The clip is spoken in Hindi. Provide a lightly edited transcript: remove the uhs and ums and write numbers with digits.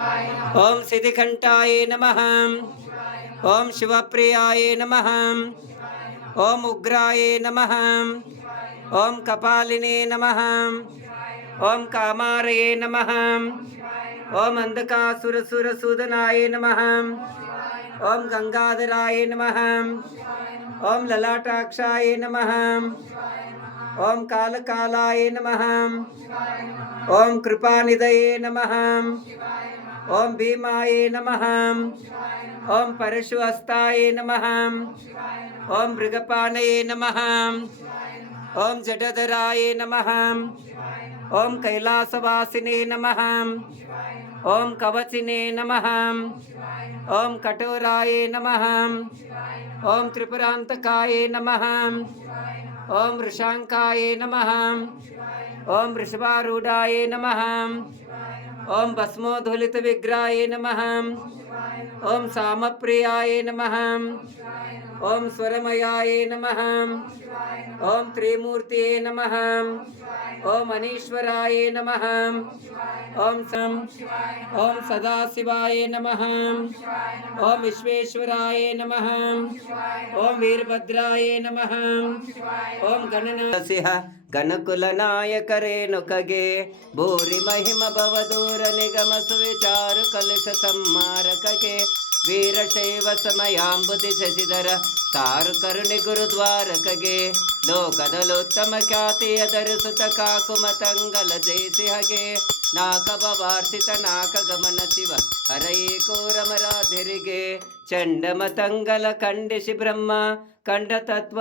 ओम सिद्धिकंठाय नमः। ओम शिवप्रियाय नमः। ओम उग्राय नमः। ओम कपालिने नमः। ओम कामारये नमः। ओम अंधकासुरसुरसूदनाय नमः। ओम गंगाधराय नमः। ओम ललाटाक्षाय नमः। ओम कालकालाय नमः। ओम कृपानिधये नमः। ओम भीमाय नमः। ओम परशुहस्ताय नमः। ओम मृगपानये नमः। ओम जडधराय नमः। ओम कैलासवासिने नमः। ओम कवचिने नमः। ओम कठोराय नमः। ओम त्रिपुरांतकाय नमः। ओम वृषांकाय नमः। ओम वृषभारूढ़ाय नमः। ओम भस्मोद्धुलित विग्रहाय नमः। ओम सामप्रियाय नमः। ओम स्वरमयाय नमः। ओम त्रिमूर्तये नमः। ओम अनीश्वराय नमः। ओम सदाशिवाय नमः। ओम विश्वेश्वराय नमः। ओम वीरभद्राय नमः। ओम गणनाथ गणकुल नायक रेणुकगे भूरि महिम भवदूर निगम सुविचार कलश सम्मारकगे वीरशैव समयांबुधि शशिधर तारु करुणि गुरुद्वारकगे लोकदलोत्तम ख्याति अदर सुत काकुमतंगल जयसिहगे नाक भवार्थित नाक गमन शिव हरये कोरमराधिरिगे चंडमतंगल खंडिशि ब्रह्म कंड तत्व